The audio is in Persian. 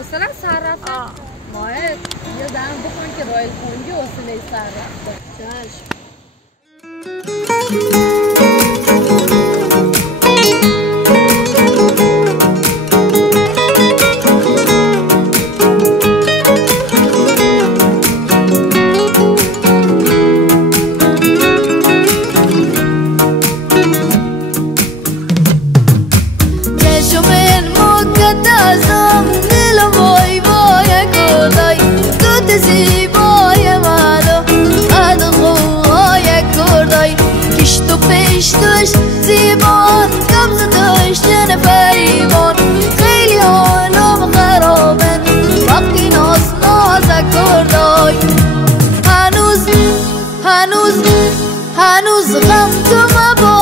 مثلا سر رفتن ماهر یه دم بکن که رایل کنگی وصله سر رفتن چشم زیبای منو ادخوهای کردای کشت و پیشتش زیبان کمز داشتن فریبان خیلی حالم خرابن وقتی ناز کردای هنوز غم تو مبا